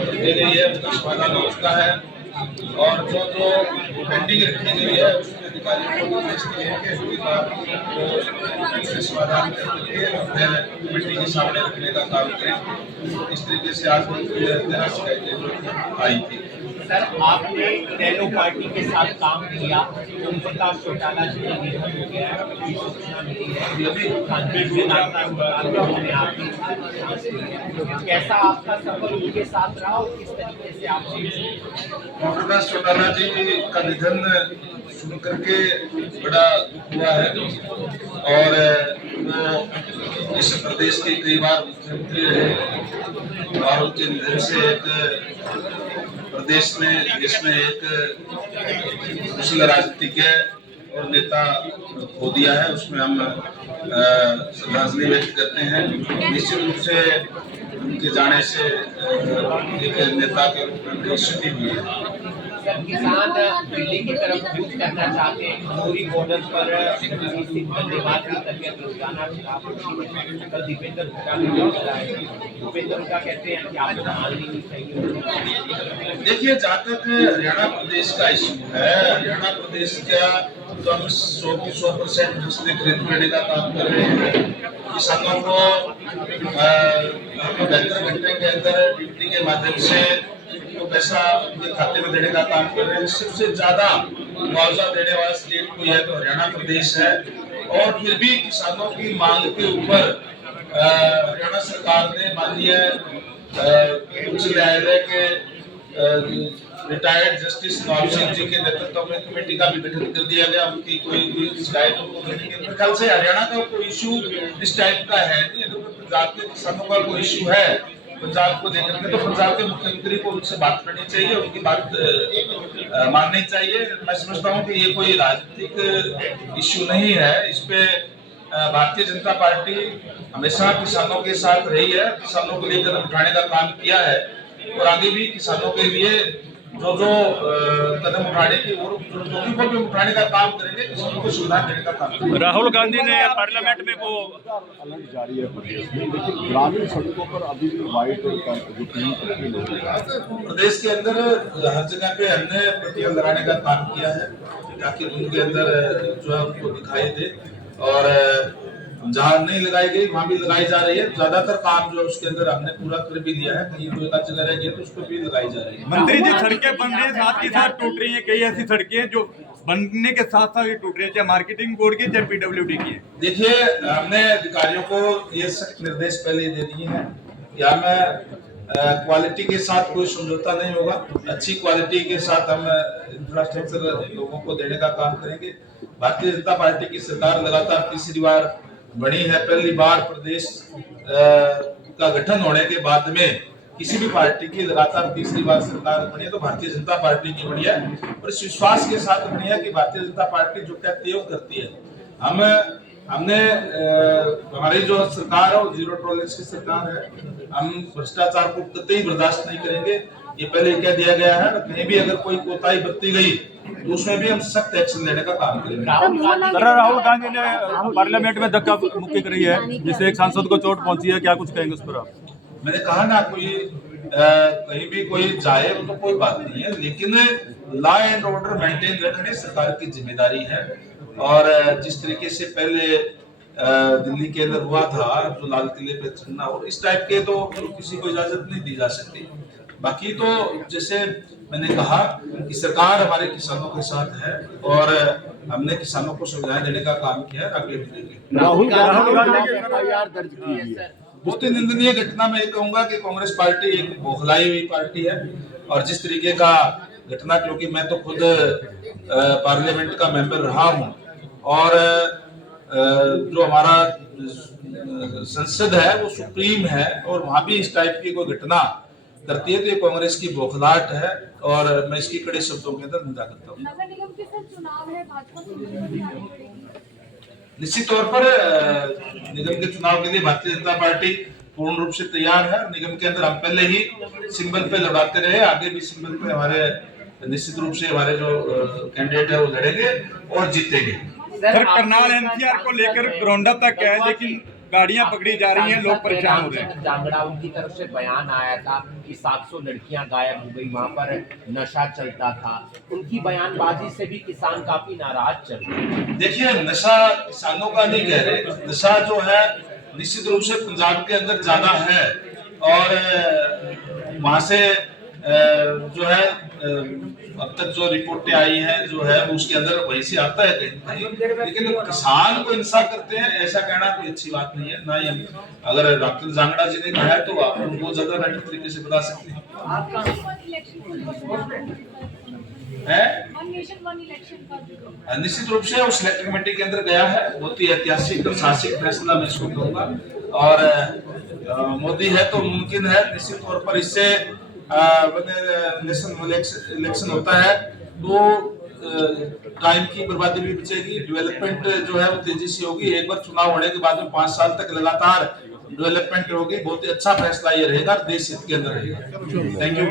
दी गई है उसका समाधान हो चुका है और जो जो पेंडिंग रखी गई है उसके अधिकारियों को निर्देश दिए कि अगली बार वो समाधान करके फिर कमेटी के सामने रखने का काम करें। इस तरीके से आज तेरह शिकायतें जो आई थी। सर, आपने नैनो पार्टी के साथ काम किया, ओम प्रकाश चौटाला जी का निधन हो गया है, ये सूचना मिली है। कैसा आपका सफर उनके साथ रहा और किस तरीके से आप ओम प्रकाश चौटाला जी का निधन सुन करके बड़ा दुख हुआ है और वो इस प्रदेश के कई बार मुख्यमंत्री रहे और उनके निधन से एक प्रदेश में जिसमें एक कुशल राजनीतिज्ञ और नेता खो दिया है उसमें हम श्रद्धांजलि व्यक्त करते हैं। निश्चित रूप से उनके जाने से एक नेता के रूप में बेइज्जती हुई है। किसान दिल्ली की तरफ कूच करना चाहते हैं, खनौरी बॉर्डर पर धन्यवाद की तबियत रोजाना दीपेंद्र हुड्डा हुड्डा कहते हैं कि आपको माननी नहीं चाहिए। देखिए, जहाँ तक हरियाणा प्रदेश का इशू है, हरियाणा प्रदेश का तो हम 100% फसलें खरीद करने का काम कर रहे हैं। किसानों को 72 घंटे के अंदर ड्यूटी के माध्यम से तो पैसा उनके खाते में देने का काम कर रहे हैं। सबसे ज्यादा मुआवजा देने वाला स्टेट कोई है तो हरियाणा प्रदेश है और फिर भी किसानों की मांग के ऊपर हरियाणा सरकार ने माननीय उच्च न्यायालय के रिटायर्ड जस्टिस नवाब सिंह जी के नेतृत्व में कमेटी का भी गठन कर दिया गया। उनकी कोई शिकायतों को मेरे ख्याल से हरियाणा का कोई इशू इस टाइप का है नहीं। अगर पंजाब के किसानों का कोई इशू है पंजाब को लेकर के तो पंजाब के मुख्यमंत्री को उनसे बात करनी चाहिए, उनकी बात माननी चाहिए। मैं समझता हूँ कि ये कोई राजनीतिक इश्यू नहीं है। इस पे भारतीय जनता पार्टी हमेशा किसानों के साथ रही है, किसानों को लेकर उठाने का काम किया है और आगे भी किसानों के लिए जो जो कदम उठाने की और को भी उठाने का काम करेंगे, किसानों को सुविधा देने का काम करेंगे। राहुल गांधी ने पार्लियामेंट में वो अलर्ट जारी है प्रदेश में, लेकिन ग्रामीण सड़कों पर अभी भी वाइट प्रदेश के अंदर हर जगह पे हमने पट्टियां लगाने का काम किया है ताकि उनके अंदर जो है उनको दिखाई दे और जहाँ नहीं लगाई गई वहाँ भी लगाई जा रही है। ज्यादातर काम जो उसके अंदर हमने पूरा कर भी लिया है, कहीं कोई एक जगह रह गई तो उसको भी लगाई जा रही है। मंत्री जी, सड़कें बन रही है, साथ ही साथ टूट रही है। कई ऐसी सड़कें जो बनने के साथ साथ टूट रही है, चाहे मार्केटिंग बोर्ड की चाहे पीडब्ल्यूडी की है। देखिए, हमने अधिकारियों को ये सख्त निर्देश पहले दे दिए हैं कि हमें क्वालिटी के साथ कोई समझौता नहीं होगा। अच्छी क्वालिटी के साथ हम इंफ्रास्ट्रक्चर लोगों को देने का काम करेंगे। भारतीय जनता पार्टी की सरकार लगातार तीसरी बार बनी है। पहली बार प्रदेश का गठन होने के बाद में किसी भी पार्टी की लगातार तीसरी बार सरकार बनी है तो भारतीय जनता पार्टी की बनी है और इस विश्वास के साथ बनी है कि भारतीय जनता पार्टी जो कहती है वो करती है। हमने हमारी जो सरकार है वो जीरो टॉलरेंस की सरकार है। हम भ्रष्टाचार को कतई बर्दाश्त नहीं करेंगे, ये पहले कह दिया गया है। कहीं भी अगर कोई कोताही बरती गई तो उसमें भी हम सख्त एक्शन लेने का काम करेंगे। राहुल गांधी ने पार्लियामेंट में धक्का मुक्की करी है जिससे एक सांसद को चोट पहुंची है, क्या कुछ कहेंगे उस पर आप? मैंने कहा ना, कोई कहीं भी कोई जाए तो कोई बात नहीं है, लेकिन लॉ एंड ऑर्डर मेंटेन रखने सरकार की जिम्मेदारी है। और जिस तरीके से पहले दिल्ली के अंदर हुआ था जो लाल किले पे चढ़ना और इस टाइप के, तो किसी को इजाजत नहीं दी जा सकती। बाकी तो जैसे मैंने कहा कि सरकार हमारे किसानों के साथ है और हमने किसानों को सुविधाएं देने का काम किया है, आगे भी देंगे। राहुल गांधी ने एफआईआर दर्ज की है। बहुत ही निंदनीय घटना मैं कहूंगा कि कांग्रेस पार्टी एक बौखलाई हुई पार्टी है और जिस तरीके का घटना, क्योंकि मैं तो खुद पार्लियामेंट का मेंबर रहा हूं और जो हमारा संसद है वो सुप्रीम है और वहां भी इस टाइप की कोई घटना करती है तो ये कांग्रेस की बौखलाहट है और मैं इसकी कड़े शब्दों के अंदर निंदा करता हूँ। नगर निगम के सर चुनाव है, भाजपा को निश्चित तौर पर निगम के चुनाव के लिए भारतीय जनता पार्टी पूर्ण रूप से तैयार है। निगम के अंदर हम पहले ही सिंबल पे लड़ाते रहे, आगे भी सिंबल पे हमारे निश्चित रूप से हमारे जो कैंडिडेट है वो लड़ेंगे और जीतेंगे। सर, करनाल एनसीआर को लेकर ग्राउंड तक है, लेकिन गाड़ियां पकड़ी जा रही हैं, लोग सांसद परेशान हो रहे हैं। रामचंद्र जांगड़ा, उनकी तरफ से बयान आया था कि 700 लड़कियां गायब हो गई, वहां पर नशा चलता था। उनकी बयानबाजी से भी किसान काफी नाराज चल रहे हैं। देखिए, नशा किसानों का नहीं कह रहे, नशा जो है निश्चित रूप से पंजाब के अंदर ज्यादा है और वहां से जो है अब तक जो रिपोर्टें आई हैं जो है उसके अंदर वही से आता है कहीं कहीं, लेकिन किसान को हिंसा करते हैं ऐसा कहना कोई अच्छी बात नहीं है। ना ही अगर डॉक्टर जांगड़ा जी ने कहा है तो आप उनको ज्यादा बेटर तरीके से बता सकते हैं। वन नेशन वन इलेक्शन का निश्चित रूप से वो सिलेक्ट कमेटी के अंदर गया है, बहुत ही ऐतिहासिक और साहसिक फैसला मैं इसको कहूंगा। और मोदी है तो मुमकिन है निश्चित तौर पर इससे नेशनल इलेक्शन होता है तो टाइम की बर्बादी भी बचेगी, डेवलपमेंट जो है वो तेजी से होगी। एक बार चुनाव होने के बाद में 5 साल तक लगातार डेवलपमेंट होगी, बहुत ही अच्छा फैसला ये रहेगा, देश हित के अंदर रहेगा। Thank you.